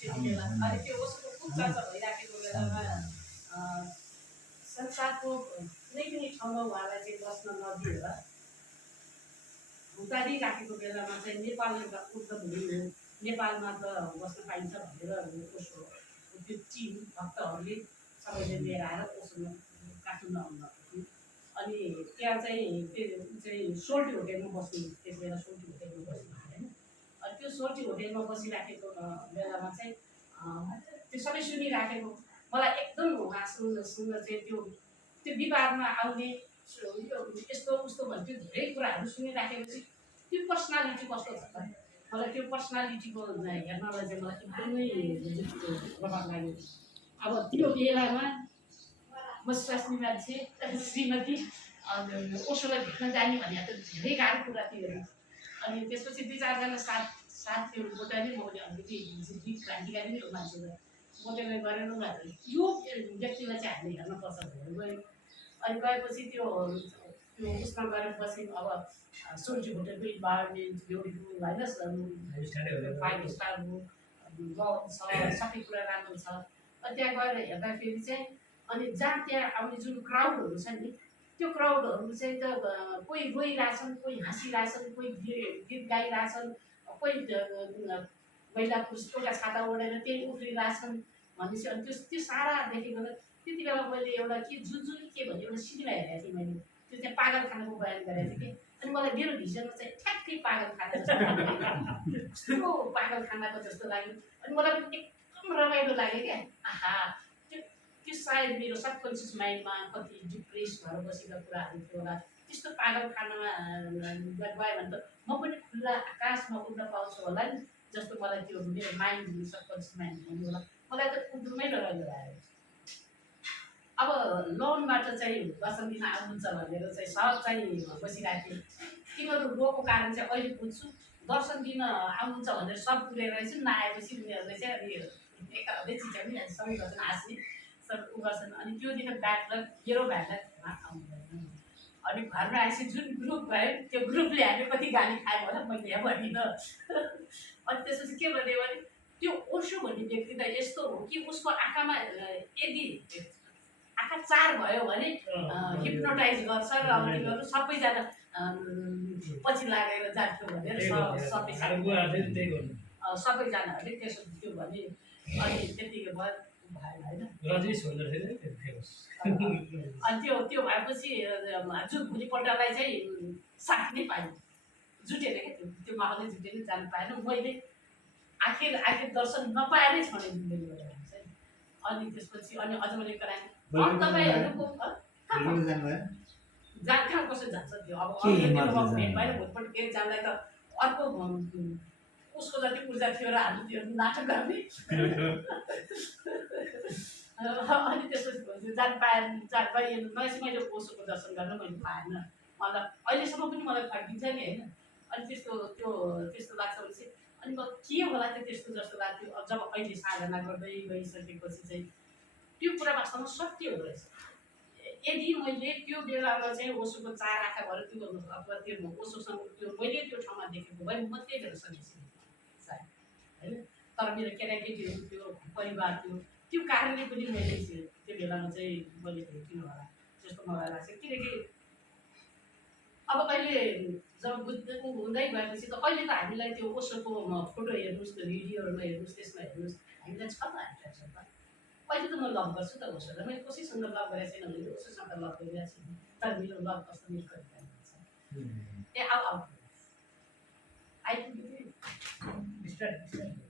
त्यति बेला अनि त्यो ओसोको खुब चर्चा भइराखेको बेलामा संसारको कुनै पनि ठाउँमा उहाँलाई चाहिँ बस्न नदिएर उतारिराखेको बेलामा चाहिँ नेपालमा उद्धभूमि हो, नेपालमा त बस्न पाइन्छ भनेर ओसो त्यो टिम भक्तहरूले सबैले लिएर आएर ओसोमा काठमाडौँ आउनुभएको थियो। अनि त्यहाँ चाहिँ त्यो चाहिँ सोल्टी होटेलमा बस्नु, त्यस बेला सोल्टी होटेलमा बस्नु होइन। अनि त्यो सोल्टी होटेलमा बसिराखेको बेलामा चाहिँ त्यो सबै सुनिराखेको मलाई एकदम उहाँ सुन्न चाहिँ त्यो विवादमा आउने यस्तो उस्तो भन्थ्यो धेरै कुराहरू सुनिराखेपछि त्यो पर्सनालिटी कस्तो छ त मलाई त्यो पर्सनालिटीको हेर्नलाई चाहिँ मलाई एकदमै प्रभाव लाग्यो। अब त्यो बेलामा म स्वास्नी मान्छे श्रीमती ओसोलाई भेट्न जाने भने त धेरै गाह्रो कुरा थियो। अनि त्यसपछि दुई चारजना साथीहरूबाट नै मैले अलिकति क्रान्तिकारी नै हो मान्छे मोटेले गरेर उनीहरू यो व्यक्तिलाई चाहिँ हामीले हेर्नुपर्छ भनेर गयो। अनि गएपछि त्यो उसमा गएर बस्यौँ। अब सोल्टी होटेलको इन्भाइरोमेन्ट ब्युटिफुल होइन, 5 स्टार हो, सबै कुरा राम्रो छ। अनि त्यहाँ गएर हेर्दाखेरि चाहिँ अनि जहाँ त्यहाँ आउने जुन क्राउडहरू छ नि त्यो क्राउडहरू चाहिँ त कोही रोइरहेछन्, कोही हाँसिरहेछन्, कोही गीत गाइरहेछन्, कोही महिला पुरुष एउटा छाता ओढेर त्यही उफ्रिरहेछन् भनेपछि अनि त्यो सारा देखेको त्यति बेला मैले एउटा के जुन के भन्ने एउटा सिनेमा हेरेको थिएँ मैले। त्यो चाहिँ पागल खानाको बयान गरेको थिएँ कि अनि मलाई मेरो भिजनमा चाहिँ ठ्याक्कै पागल खाना जस्तो पागल खानाको जस्तो लाग्यो। अनि मलाई पनि एकदम रमाइलो लाग्यो क्या। आहा त्यो सायद मेरो सबकन्सियस माइन्डमा कति डिप्रेस भएर बसेका कुराहरू थियो होला। त्यस्तो पागल खानामा गयो भने त म पनि खुल्ला आकाशमा उड्न पाउँछु होला नि जस्तो मलाई त्यो मेरो माइन्ड सबकन्सियस माइन्ड भन्यो होला। मलाई त एकदमै रमाइलो लाग्यो। अब लोनबाट चाहिँ दर्शन दिन आउनुहुन्छ भनेर चाहिँ सब चाहिँ बसिरहेको थिएँ। तिमीहरू गएको कारण चाहिँ अहिले बुझ्छु, दर्शन दिन आउनुहुन्छ भनेर सब पुगेर रहेछ नआएपछि उनीहरूले चाहिँ अनि एकाहरूले चिच्याउने सबै गर्छन्, हाँस्ने सब उ गर्छन्। अनि त्यो दिन ब्याड लक मेरो ब्याड लक आउनुभएन। अनि घरमा आएपछि जुन ग्रुप भयो त्यो ग्रुपले हामी कति गाली खायो होला मैले यहाँ भनिनँ। अनि त्यसपछि के भन्यो भने त्यो ओसो भन्ने व्यक्ति त यस्तो हो कि उसको आँखामा यदि आँखा चार भयो भने हिप्नोटाइज गर्छ र तिनीहरू सबैजना पछि लागेर जान्थ्यो भनेर सबैजनाहरूले त्यसो थियो भने अनि त्यतिकै भयो भएन होइन। अनि त्यो भएपछि भोलिपल्टलाई चाहिँ साथ नै पाएँ, जुटेन क्या त्यो माहौलले जुटेन, जानु पाएन। मैले आखिर दर्शन नपाएरै छोडिदिँदै गयो हुन्छ नि। अनि त्यसपछि अनि अझ मैले कराएँ तपाईँहरूको कहाँ कसो जान्छ त्यो अब भेट भएर भोलिपल्ट फेरि जानलाई त अर्को उसको जति ऊर्जा थियो र हामी त्यो नाटक गर्ने। अनि त्यसपछि जान पाएन नएपछि मैले ओसोको दर्शन गर्न मैले पाएन। मतलब अहिलेसम्म पनि मलाई फर्किन्छ नि होइन। अनि त्यस्तो लाग्छ भनेपछि अनि म के होला त्यस्तो जस्तो लाग्थ्यो। जब अहिले साधना गर्दै गइसकेपछि चाहिँ त्यो कुरा वास्तवमा सत्य हो रहेछ। यदि मैले त्यो बेलामा चाहिँ ओसोको 4 आँखा भएर त्यो गर्नु अथवा त्यो ओसोसँग त्यो मैले त्यो ठाउँमा देखेको भए म त्यही बेला सकिन्थेँ सायद होइन। तर मेरो केटाकेटीहरू त्यो परिवार त्यो कारणले पनि मैले त्यो बेलामा चाहिँ मैले भेटिनँ होला जस्तो मलाई लाग्छ। किनकि अब अहिले जब हुँदै गएपछि त अहिले त हामीलाई त्यो ओसोको फोटो हेर्नुहोस्, त्यो भिडियोहरूमा हेर्नुहोस्, त्यसमा हेर्नुहोस् हामीलाई छ त एट्र्याक्सन त। अहिले त म लभ गर्छु त ओसोलाई, मैले कसैसँग लभ गरेको छैन, मैले ओसोसँग लभ गरिरहेको छैन। तर मेरो लभ कस्तो मेरो गरिरहेको छ ए आउ आइपुग्यो बिस्तारै बिस्तारै।